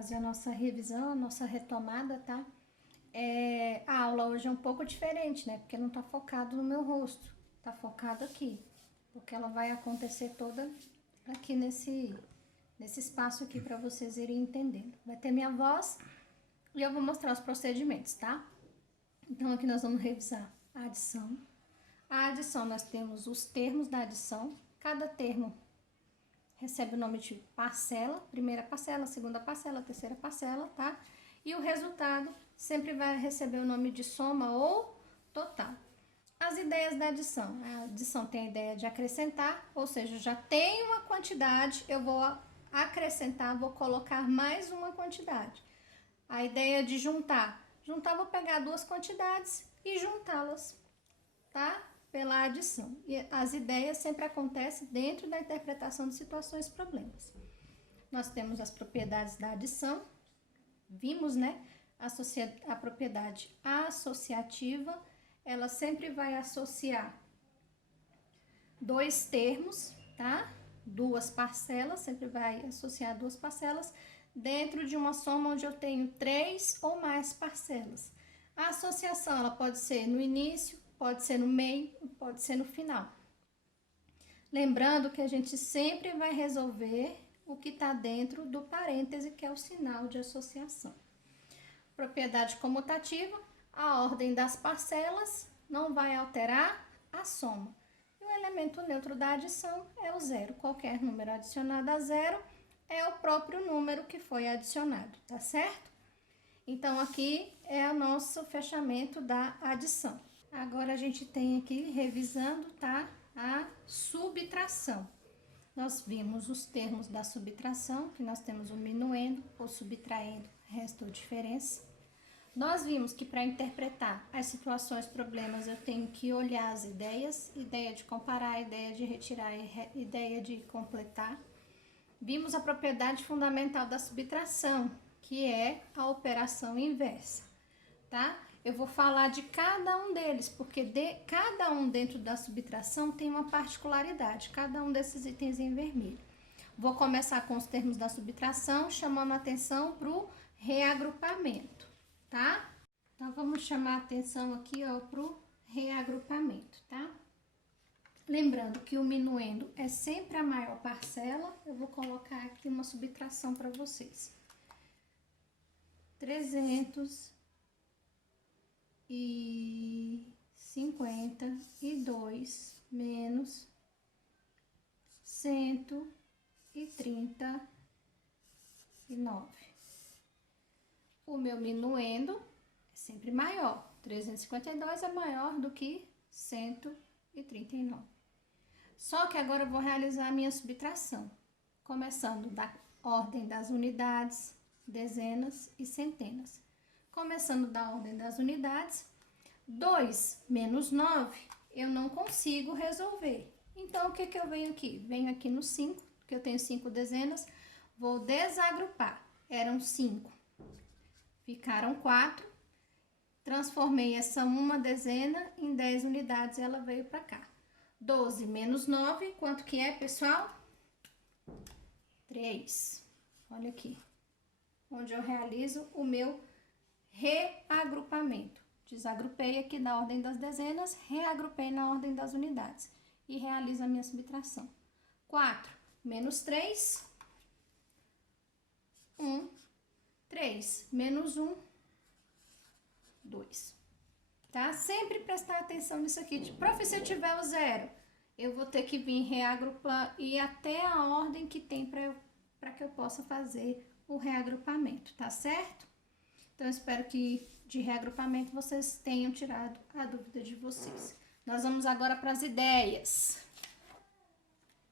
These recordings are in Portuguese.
fazer a nossa revisão, a nossa retomada, tá? A aula hoje é um pouco diferente, né? Porque não tá focado no meu rosto, tá focado aqui. Porque ela vai acontecer toda aqui nesse espaço aqui para vocês irem entendendo. Vai ter minha voz e eu vou mostrar os procedimentos, tá? Então, aqui nós vamos revisar a adição. A adição, nós temos os termos da adição. Cada termo recebe o nome de parcela, primeira parcela, segunda parcela, terceira parcela, tá? E o resultado sempre vai receber o nome de soma ou total. As ideias da adição. A adição tem a ideia de acrescentar, ou seja, já tem uma quantidade, eu vou acrescentar, vou colocar mais uma quantidade. A ideia de juntar. Juntar, vou pegar duas quantidades e juntá-las, tá? Pela adição. E as ideias sempre acontecem dentro da interpretação de situações e problemas. Nós temos as propriedades da adição. Vimos, né? A propriedade associativa, ela sempre vai associar dois termos, tá? Duas parcelas, sempre vai associar duas parcelas dentro de uma soma onde eu tenho 3 ou mais parcelas. A associação, ela pode ser no início, pode ser no meio, pode ser no final. Lembrando que a gente sempre vai resolver o que está dentro do parêntese, que é o sinal de associação. Propriedade comutativa, a ordem das parcelas não vai alterar a soma. E o elemento neutro da adição é o zero. Qualquer número adicionado a zero é o próprio número que foi adicionado, tá certo? Então, aqui é o nosso fechamento da adição. Agora, a gente tem aqui, revisando, tá? A subtração. Nós vimos os termos da subtração, que nós temos o minuendo, ou subtraindo, resto ou diferença. Nós vimos que para interpretar as situações, problemas, eu tenho que olhar as ideias, ideia de comparar, ideia de retirar, ideia de completar. Vimos a propriedade fundamental da subtração, que é a operação inversa, tá? Eu vou falar de cada um deles, porque cada um dentro da subtração tem uma particularidade, cada um desses itens em vermelho. Vou começar com os termos da subtração, chamando a atenção para o reagrupamento, tá? Então, vamos chamar a atenção aqui, ó, para o reagrupamento, tá? Lembrando que o minuendo é sempre a maior parcela, eu vou colocar aqui uma subtração para vocês. 352 menos 139. O meu minuendo é sempre maior. 352 é maior do que 139. Só que agora eu vou realizar a minha subtração, começando da ordem das unidades, dezenas e centenas. Começando da ordem das unidades, 2 menos 9, eu não consigo resolver. Então, o que eu venho aqui? Venho aqui no 5, que eu tenho 5 dezenas, vou desagrupar. Eram 5, ficaram 4, transformei essa uma dezena em 10 unidades e ela veio para cá. 12 menos 9, quanto que é, pessoal? 3. Olha aqui, onde eu realizo o meu reagrupamento. Desagrupei aqui na ordem das dezenas, reagrupei na ordem das unidades e realizo a minha subtração. 4 menos 3, 1, 3 menos 1, 2. Tá? Sempre prestar atenção nisso aqui. Prof, se eu tiver o zero, eu vou ter que vir reagrupar e até a ordem que tem para que eu possa fazer o reagrupamento, tá certo? Então, eu espero que de reagrupamento vocês tenham tirado a dúvida de vocês. Nós vamos agora para as ideias.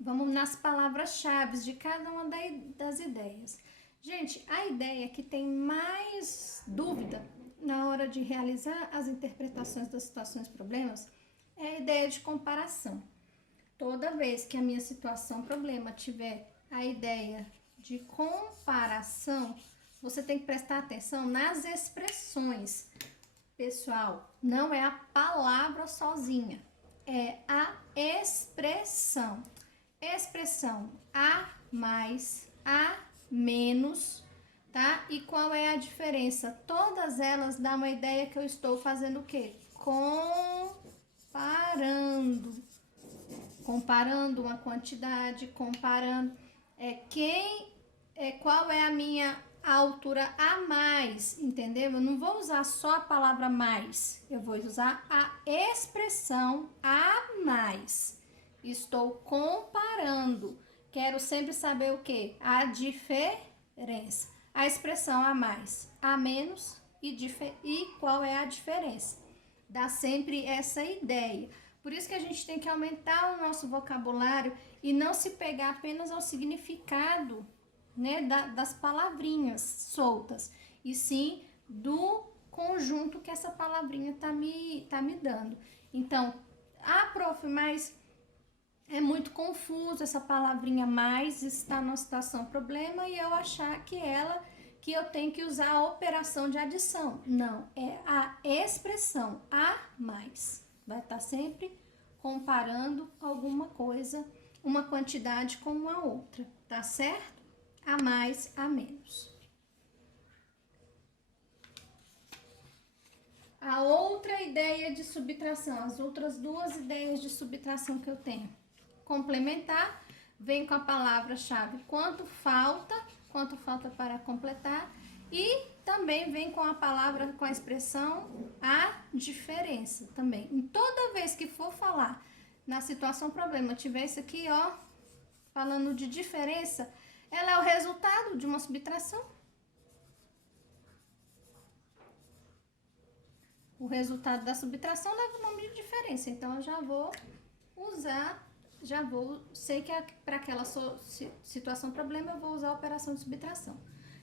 Vamos nas palavras-chave de cada uma das ideias. Gente, a ideia que tem mais dúvida na hora de realizar as interpretações das situações e problemas é a ideia de comparação. Toda vez que a minha situação, problema, tiver a ideia de comparação, você tem que prestar atenção nas expressões. Pessoal, não é a palavra sozinha, é a expressão. Expressão a mais, a menos, tá? E qual é a diferença? Todas elas dão uma ideia que eu estou fazendo o quê? Comparando. Comparando uma quantidade, comparando qual é a minha altura a mais, entendeu? Eu não vou usar só a palavra mais, eu vou usar a expressão a mais. Estou comparando. Quero sempre saber o que? A diferença. A expressão a mais, a menos e qual é a diferença. Dá sempre essa ideia. Por isso que a gente tem que aumentar o nosso vocabulário e não se pegar apenas ao significado, né, das palavrinhas soltas, e sim do conjunto que essa palavrinha tá me dando. Então, prof, mas é muito confuso essa palavrinha mais, está numa situação problema e eu achar que eu tenho que usar a operação de adição. Não, é a expressão a mais. Vai estar sempre comparando alguma coisa, uma quantidade com uma outra, tá certo? A mais, a menos. A outra ideia de subtração, as outras duas ideias de subtração que eu tenho. Complementar, vem com a palavra-chave quanto falta para completar, e também vem com a palavra, com a expressão a diferença também. Em toda vez que for falar na situação problema, tiver isso aqui, ó, falando de diferença, ela é o resultado de uma subtração. O resultado da subtração leva o nome de diferença, então eu já vou usar, sei que para aquela situação problema eu vou usar a operação de subtração.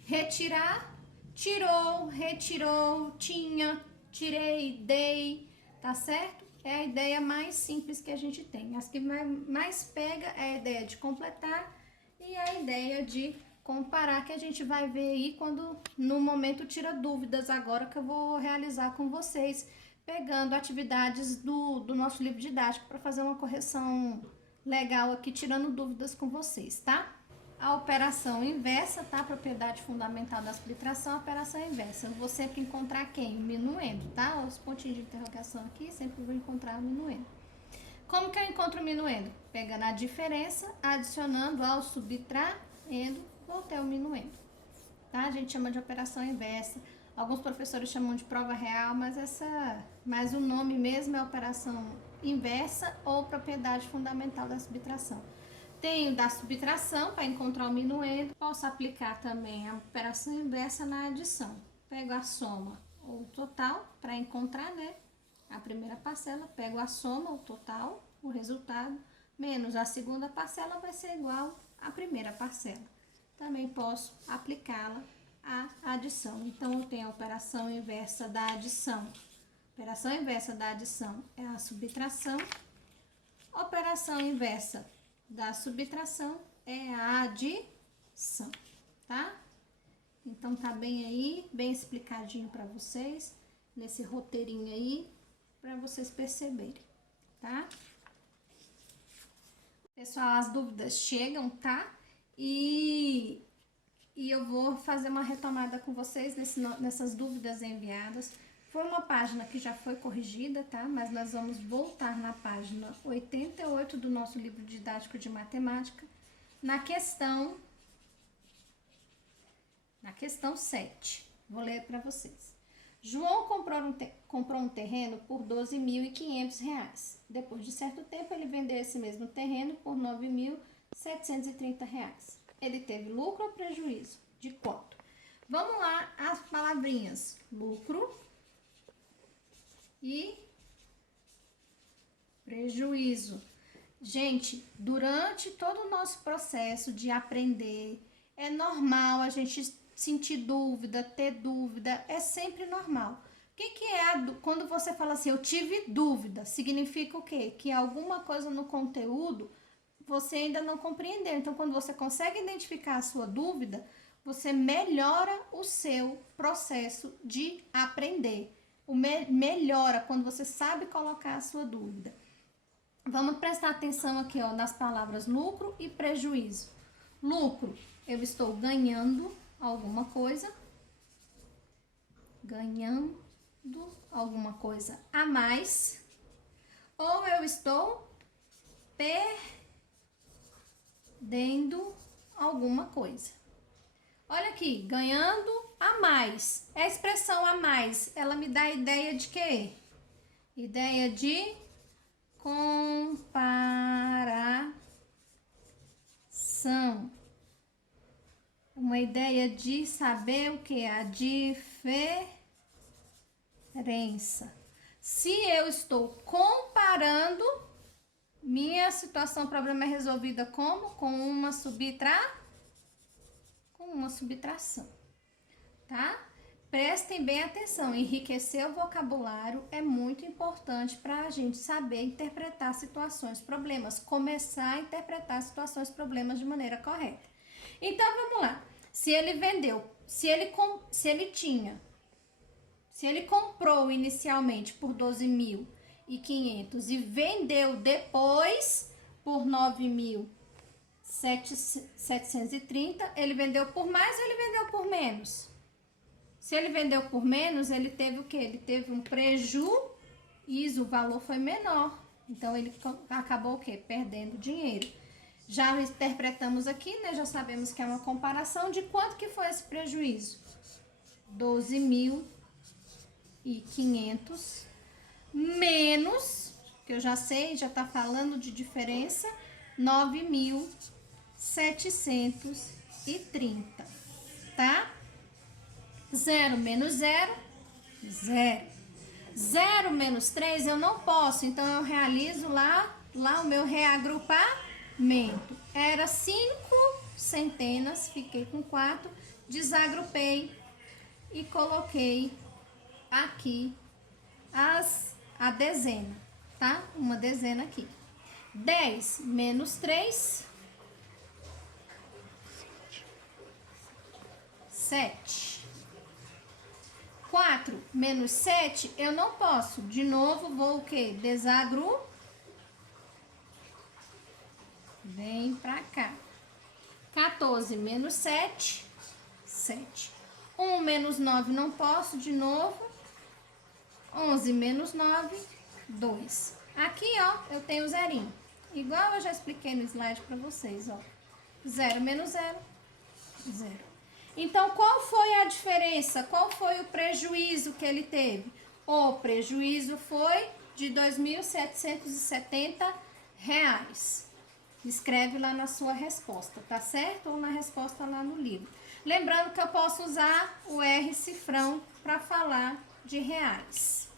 Retirar, tirou, retirou, tinha, tirei, dei, tá certo? É a ideia mais simples que a gente tem. As que mais pega é a ideia de completar e a ideia de comparar, que a gente vai ver aí quando no momento tira dúvidas agora que eu vou realizar com vocês, pegando atividades do nosso livro didático para fazer uma correção legal aqui, tirando dúvidas com vocês, tá? A operação inversa, tá? A propriedade fundamental da subtração, a operação inversa. Eu vou sempre encontrar quem? O minuendo, tá? Os pontinhos de interrogação aqui, sempre vou encontrar o minuendo. Como que eu encontro o minuendo? Pegando a diferença, adicionando ao subtraindo, vou ter o minuendo, tá? A gente chama de operação inversa. Alguns professores chamam de prova real, mas o nome mesmo é operação inversa ou propriedade fundamental da subtração. Tenho da subtração para encontrar o minuendo, posso aplicar também a operação inversa na adição. Pego a soma ou o total para encontrar, né, a primeira parcela, pego a soma, o total, o resultado, menos a segunda parcela vai ser igual à primeira parcela. Também posso aplicá-la à adição. Então, eu tenho a operação inversa da adição. Operação inversa da adição é a subtração. Operação inversa da subtração é a adição, tá? Então, tá bem aí, bem explicadinho para vocês, nesse roteirinho aí, para vocês perceberem, tá? Pessoal, as dúvidas chegam, tá? E eu vou fazer uma retomada com vocês nessas dúvidas enviadas. Foi uma página que já foi corrigida, tá? Mas nós vamos voltar na página 88 do nosso livro didático de matemática, na questão 7. Vou ler para vocês. João comprou um terreno por R$ 12.500. Depois de certo tempo, ele vendeu esse mesmo terreno por R$ 9.730. Ele teve lucro ou prejuízo? De quanto? Vamos lá, as palavrinhas lucro e prejuízo. Gente, durante todo o nosso processo de aprender, é normal a gente sentir dúvida, ter dúvida, é sempre normal. O que é quando você fala assim, eu tive dúvida, significa o quê? Que alguma coisa no conteúdo você ainda não compreendeu. Então, quando você consegue identificar a sua dúvida, você melhora o seu processo de aprender. Melhora quando você sabe colocar a sua dúvida. Vamos prestar atenção aqui, ó, nas palavras lucro e prejuízo. Lucro, eu estou ganhando alguma coisa, ganhando alguma coisa a mais, ou eu estou perdendo alguma coisa. Olha aqui, ganhando a mais. A expressão a mais, ela me dá a ideia de quê? Ideia de comparação. Uma ideia de saber o que? A diferença. Se eu estou comparando, minha situação, problema é resolvida como? Com uma subtração, tá? Prestem bem atenção, enriquecer o vocabulário é muito importante para a gente saber interpretar situações, problemas, começar a interpretar situações, problemas de maneira correta. Então, vamos lá. Se ele vendeu, se ele comprou inicialmente por 12.500 e vendeu depois por 9.730, ele vendeu por mais ou ele vendeu por menos? Se ele vendeu por menos, ele teve o quê? Ele teve um prejuízo, o valor foi menor. Então, ele acabou o quê? Perdendo dinheiro. Já interpretamos aqui, né? Já sabemos que é uma comparação de quanto que foi esse prejuízo. 12.500 menos, que eu já sei, já tá falando de diferença, 9.730, tá? 0 menos 0, 0. 0 menos 3 eu não posso, então eu realizo lá o meu reagrupamento. Era 5 centenas, fiquei com 4, desagrupei e coloquei aqui a dezena, tá? Uma dezena aqui. 10 menos 3, 7. 4 menos 7, eu não posso. De novo, vou o quê? Vem pra cá. 14 menos 7, 7. 1 menos 9, não posso. De novo. 11 menos 9, 2. Aqui, ó, eu tenho zerinho. Igual eu já expliquei no slide pra vocês, ó. 0 menos 0, 0. Então, qual foi a diferença? Qual foi o prejuízo que ele teve? O prejuízo foi de R$ 2.770. Escreve lá na sua resposta, tá certo? Ou na resposta lá no livro. Lembrando que eu posso usar o R cifrão para falar de reais.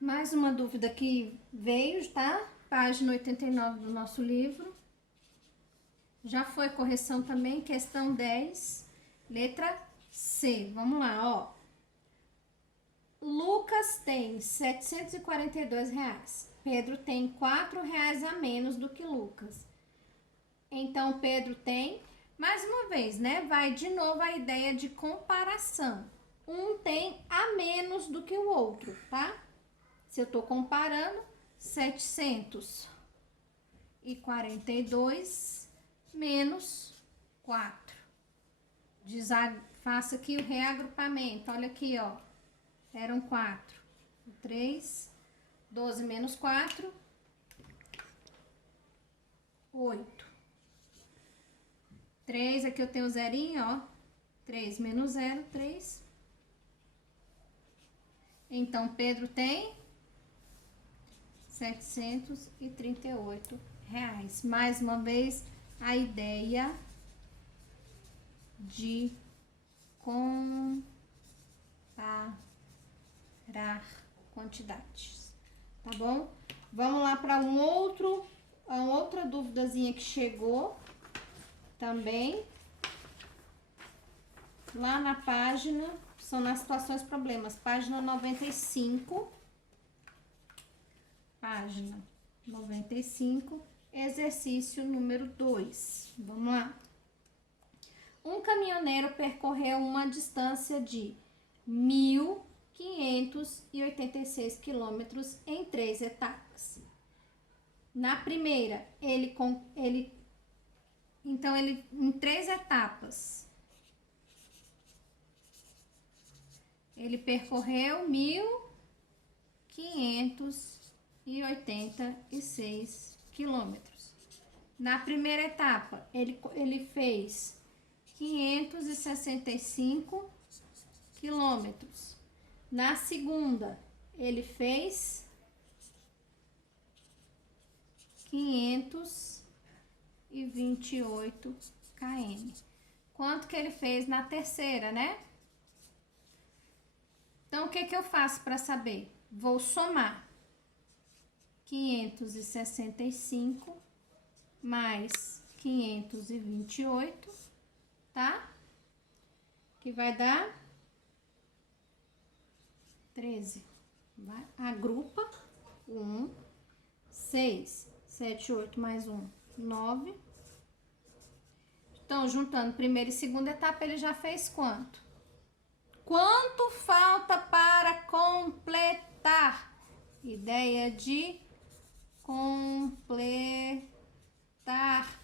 Mais uma dúvida que veio, tá? Página 89 do nosso livro. Já foi correção também, questão 10, letra C. Vamos lá, ó. Lucas tem R$ 742. Pedro tem R$ 4 a menos do que Lucas. Então, Pedro tem, mais uma vez, né? Vai de novo a ideia de comparação. Um tem a menos do que o outro, tá? Se eu tô comparando, 742 menos 4. Faça aqui o reagrupamento. Olha aqui, ó. Eram 4. 3. 12 menos 4. 8. 3. Aqui eu tenho zerinho, ó. 3 menos 0, 3. Então, Pedro tem 738 reais. Mais uma vez, a ideia de comparar quantidades, tá bom? Vamos lá para uma outra duvidazinha que chegou também. Lá na página, são nas situações problemas, página 95. Página 95. Exercício número 2. Vamos lá. Um caminhoneiro percorreu uma distância de 1.586 quilômetros em 3 etapas. Na primeira, em 3 etapas, ele percorreu 1.586 quilômetros. Na primeira etapa, ele fez 565 quilômetros. Na segunda, ele fez 528 km. Quanto que ele fez na terceira, né? Então, o que que eu faço para saber? Vou somar 565 mais 528, tá? Que vai dar 13. Vai, agrupa 1, 6, 7, 8 mais 1, 9. Então, juntando primeira e segunda etapa, ele já fez quanto? Quanto falta para completar? Ideia de completar,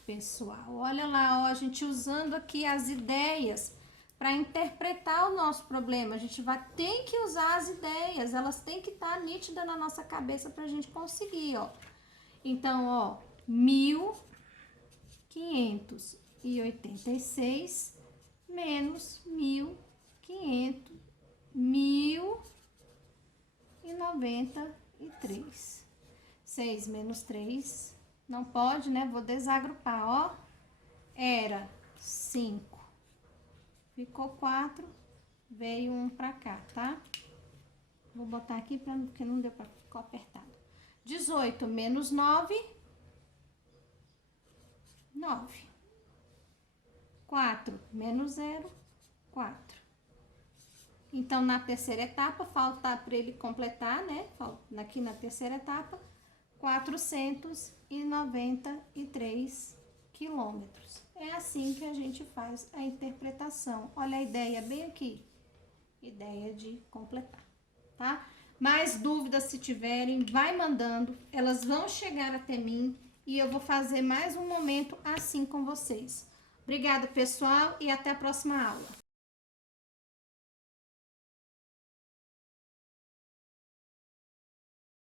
pessoal. Olha lá, ó, a gente usando aqui as ideias para interpretar o nosso problema. A gente tem que usar as ideias, elas têm que estar nítidas na nossa cabeça para a gente conseguir, ó. Então, ó, 1.586 menos 1093. 6 menos 3, não pode, né? Vou desagrupar, ó. Era 5. Ficou 4, veio 1 pra cá, tá? Vou botar aqui porque não deu pra ficar apertado. 18 menos 9, 9. 4 menos 0, 4. Então, na terceira etapa, falta para ele completar, né? Aqui na terceira etapa, 493 quilômetros. É assim que a gente faz a interpretação. Olha a ideia bem aqui. Ideia de completar, tá? Mais dúvidas, se tiverem, vai mandando. Elas vão chegar até mim e eu vou fazer mais um momento assim com vocês. Obrigada, pessoal, e até a próxima aula.